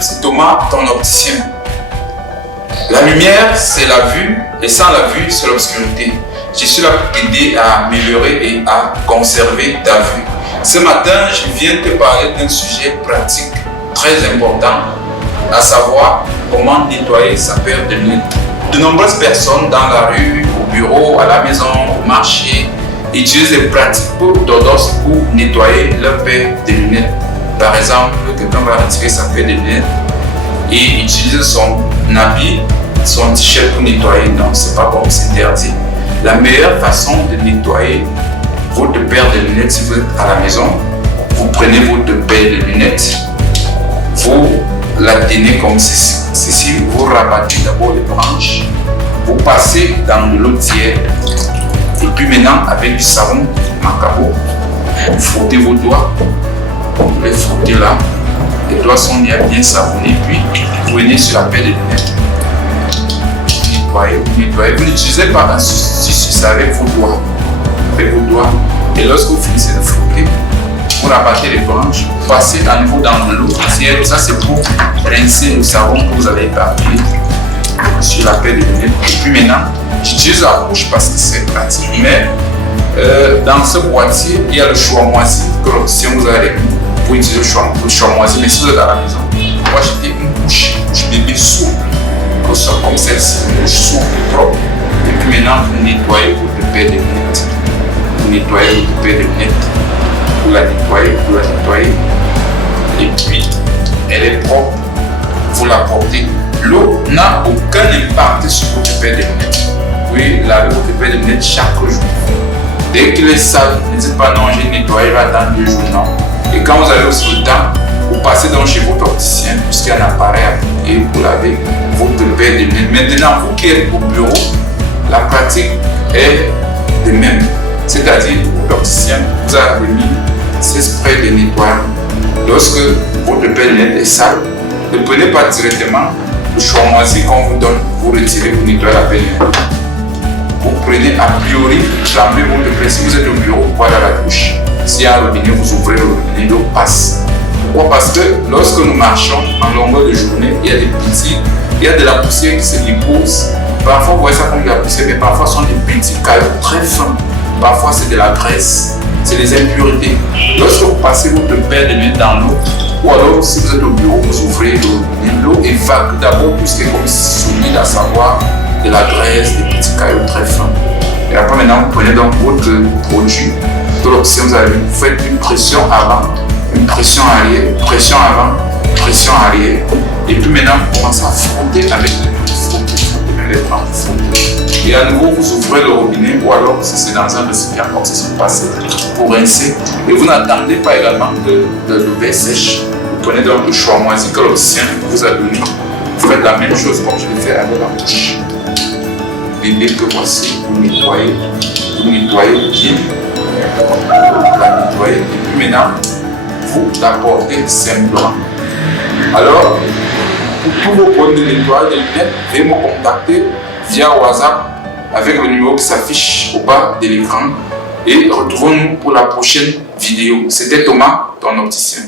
c'est Thomas, ton opticien. La lumière, c'est la vue, et sans la vue, c'est l'obscurité. Je suis là pour t'aider à améliorer et à conserver ta vue. Ce matin, je viens te parler d'un sujet pratique très important, à savoir comment nettoyer sa paire de lunettes. De nombreuses personnes dans la rue, au bureau, à la maison, au marché, utilisent des pratiques orthodoxes pour nettoyer leur paire de lunettes. Par exemple, quelqu'un va retirer sa paire de lunettes et utiliser son habit, son t-shirt pour nettoyer. Non, c'est pas bon, c'est interdit. La meilleure façon de nettoyer votre paire de lunettes, si vous êtes à la maison, vous prenez votre paire de lunettes, vous la tenez comme ceci, vous rabattez d'abord les branches, vous passez dans de l'eau tiède, et puis maintenant avec du savon Macabo, vous frottez vos doigts, vous les frottez là, les doigts sont bien savonnés, puis vous venez sur la paire de lunettes, vous nettoyez, vous n'utilisez pas un tissu, c'est avec vos doigts, et lorsque vous finissez de frotter, vous rabattez les branches, vous passez à nouveau dans de l'eau tiède. Ça c'est pour rincer le savon que vous avez éparpillé sur la paire de lunettes. Et puis maintenant, j'utilise la couche parce que c'est pratique. Mais dans ce boîtier, il y a le choix-moisi que l'opticien vous a remis pour utiliser le choix-moisi. Mais si vous êtes à la maison, on va acheter une couche bébé souple, comme celle-ci, une couche souple, propre. Et puis maintenant, vous nettoyez votre paire de lunettes. Vous nettoyez votre paire de lunettes. Vous la nettoyez, et puis elle est propre, vous la portez. L'eau n'a aucun impact sur votre paire de lunettes. Vous pouvez laver votre paire de lunettes chaque jour. Dès qu'il est sale, n'hésitez pas à non, je nettoyerai dans 2 jours, non. Et quand vous avez aussi le temps, vous passez donc chez votre opticien, puisqu'il y a un appareil et vous lavez votre paire de lunettes. Maintenant, vous qui êtes au bureau, la pratique est de même. C'est-à-dire, l'opticien vous a remis ces sprays de nettoyage. Lorsque votre paire de lunettes est sale, ne prenez pas directement le choix-moisi qu'on vous donne, vous retirez, vous nettoyez la paire de lunettes. Vous prenez a priori, flambez votre paire. Si vous êtes au bureau, vous pouvez aller à la douche. S'il y a un robinet, vous ouvrez le robinet, l'eau passe. Pourquoi? Parce que lorsque nous marchons en longueur de journée, il y a de la poussière qui se dépose. Parfois, vous voyez ça comme de la poussière, mais parfois ce sont des petits cailloux très fins. Parfois, c'est de la graisse, c'est des impuretés. Lorsque vous passez votre paire de lunettes dans l'eau, ou alors si vous êtes au bureau, vous ouvrez l'eau évacue d'abord tout ce qui est comme solide, à savoir de la graisse, des petits cailloux très fins. Et après, maintenant, vous prenez donc votre produit, de l'opticien, vous faites une pression avant, une pression arrière, pression avant, pression arrière. Et puis maintenant, vous commencez à frotter avec les bras, et à nouveau vous ouvrez le robinet, ou alors si c'est dans un récipient comme ça se passe, pour rincer. Et vous n'attendez pas également que l'eau sèche. Vous prenez donc le choix-moisi que l'opticien vous a donné. Vous faites la même chose comme je l'ai fait avec la bouche. Et dès que voici, vous nettoyez bien, vous la nettoyez, et puis maintenant vous la portez simplement. Alors, pour tous vos problèmes de nettoyage de lunettes, veuillez me contacter via WhatsApp avec le numéro qui s'affiche au bas de l'écran, et retrouvons-nous pour la prochaine vidéo. C'était Thomas, ton opticien.